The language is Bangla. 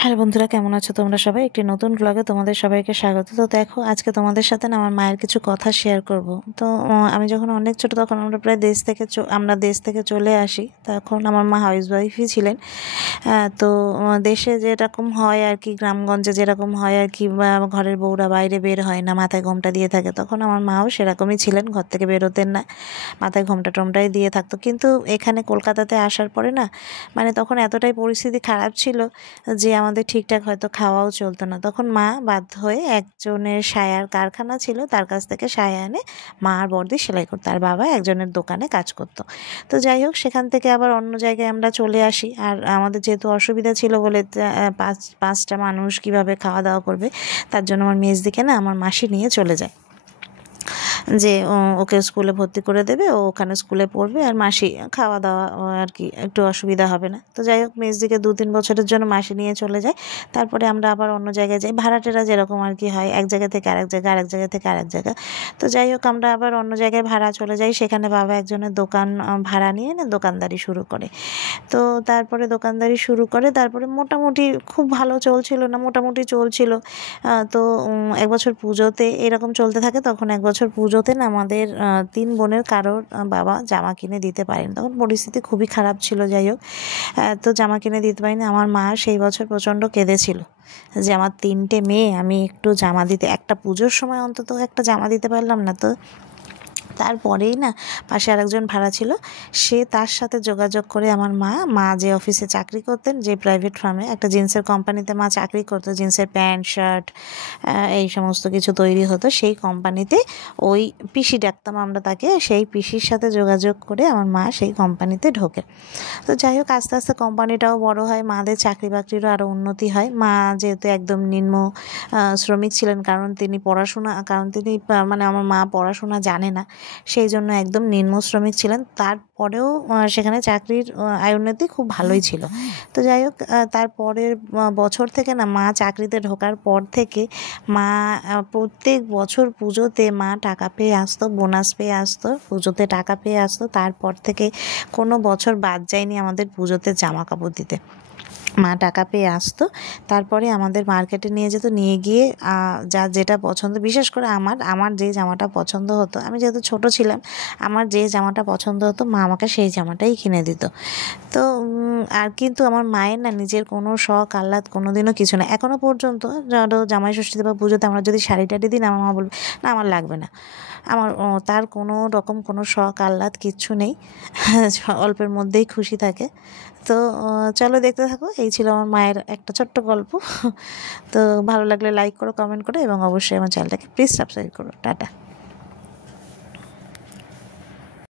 হ্যালো বন্ধুরা, কেমন আছো তোমরা সবাই? একটি নতুন ব্লগে তোমাদের সবাইকে স্বাগত। তো দেখো, আজকে তোমাদের সাথে না আমার মায়ের কিছু কথা শেয়ার করব। তো আমি যখন অনেক ছোট তখন আমরা প্রায় দেশ থেকে চলে আসি। তখন আমার মা হাউসওয়াইফই ছিলেন। তো দেশে যেরকম হয় আর কি, গ্রামগঞ্জে যেরকম হয় আর কি, বা ঘরের বউরা বাইরে বের হয় না, মাথায় ঘোমটা দিয়ে থাকে, তখন আমার মাও সেরকমই ছিলেন, ঘর থেকে বেরোতেন না, মাথায় ঘোমটা টোমটাই দিয়ে থাকতো। কিন্তু এখানে কলকাতাতে আসার পরে না, মানে তখন এতটাই পরিস্থিতি খারাপ ছিল যে আমাদের ঠিকঠাক হয়তো খাওয়াও চলতো না। তখন মা বাধ্য হয়ে একজনের সায়ার কারখানা ছিল, তার কাছ থেকে সায়া এনে মা আর বড়দি সেলাই করতো, আর বাবা একজনের দোকানে কাজ করতো। তো যাই হোক, সেখান থেকে আবার অন্য জায়গায় আমরা চলে আসি। আর আমাদের যেহেতু অসুবিধা ছিল বলে পাঁচটা মানুষ কিভাবে খাওয়া দাওয়া করবে, তার জন্য আমার মেজদিকে না আমার মাসি নিয়ে চলে যায়, যে ওকে স্কুলে ভর্তি করে দেবে, ও ওখানে স্কুলে পড়বে, আর মাসি খাওয়া দাওয়া আর কি একটু অসুবিধা হবে না। তো যাই হোক, মেজদিকে 2-3 বছরের জন্য মাসি নিয়ে চলে যায়। তারপরে আমরা আবার অন্য জায়গায় যাই, ভাড়াটেরা যেরকম আর কি হয়, এক জায়গা থেকে আরেক জায়গা, আরেক জায়গা থেকে আরেক জায়গা। তো যাই হোক, আমরা আবার অন্য জায়গায় ভাড়া চলে যাই। সেখানে বাবা একজনের দোকান ভাড়া নিয়ে না দোকানদারি শুরু করে। তো তারপরে দোকানদারি শুরু করে, তারপরে মোটামুটি খুব ভালো চলছিল না, মোটামুটি চলছিল। তো 1 বছর পুজোতে এরকম চলতে থাকে। তখন 1 বছর পুজোতে না আমাদের 3 বোনের কারোর বাবা জামা কিনে দিতে পারেন, তখন পরিস্থিতি খুবই খারাপ ছিল। যাই হোক, তো জামা কিনে দিতে পারিনি। আমার মা সেই বছর প্রচণ্ড কেঁদেছিল যে আমার 3টে মেয়ে, আমি একটু জামা দিতে, একটা পুজোর সময় অন্তত একটা জামা দিতে পারলাম না। তো তারপরেই না পাশে আরেকজন ভাড়া ছিল, সে তার সাথে যোগাযোগ করে আমার মা যে অফিসে চাকরি করতেন, যে প্রাইভেট ফার্মে একটা জিন্সের কোম্পানিতে মা চাকরি করতো, জিন্সের প্যান্ট শার্ট এই সমস্ত কিছু তৈরি হতো, সেই কোম্পানিতে ওই পিসি ডাকতাম আমরা তাকে, সেই পিসির সাথে যোগাযোগ করে আমার মা সেই কোম্পানিতে ঢোকে। তো যাই হোক, আস্তে আস্তে কোম্পানিটাও বড় হয়, মাদের চাকরি বাকরিরও আরও উন্নতি হয়। মা যেহেতু একদম নিম্ন শ্রমিক ছিলেন, কারণ তিনি মানে আমার মা পড়াশোনা জানে না, সেই জন্য একদম নিম্ন শ্রমিক ছিলেন। তারপরেও সেখানে চাকরির আয় উন্নতি খুব ভালোই ছিল। তো যাই হোক, তারপরের বছর থেকে না, মা চাকরিতে ঢোকার পর থেকে মা প্রত্যেক বছর পুজোতে মা টাকা পেয়ে আসতো, বোনাস পেয়ে আসতো, পুজোতে টাকা পেয়ে আসতো। তারপর থেকে কোনো বছর বাদ যায়নি আমাদের পুজোতে জামা কাপড় দিতে। মা টাকা পেয়ে আসতো, তারপরে আমাদের মার্কেটে নিয়ে যেত, নিয়ে গিয়ে যেটা পছন্দ, বিশেষ করে আমার যে জামাটা পছন্দ হতো, আমি যেহেতু ছোট ছিলাম, আমার যে জামাটা পছন্দ হতো মা আমাকে সেই জামাটাই কিনে দিত। তো আর কিন্তু আমার মায়ের না নিজের কোনো শখ আহ্লাদ কোনো দিনও কিছু না, এখনও পর্যন্ত। ধরো জামাই ষষ্ঠীতে বা পুজোতে আমরা যদি শাড়ি টাড়ি দিই না, আমার মা বলবে না আমার লাগবে না। তার কোনো রকম কোনো শখ আহ্লাদ কিচ্ছু নেই, অল্পের মধ্যেই খুশি থাকে। তো চলো দেখতে থাকো, এই ছিল আমার মায়ের একটা ছোট্ট গল্প। তো ভালো লাগলে লাইক করো, কমেন্ট করো, এবং অবশ্যই আমার চ্যানেলটাকে প্লিজ সাবস্ক্রাইব করো। টাটা।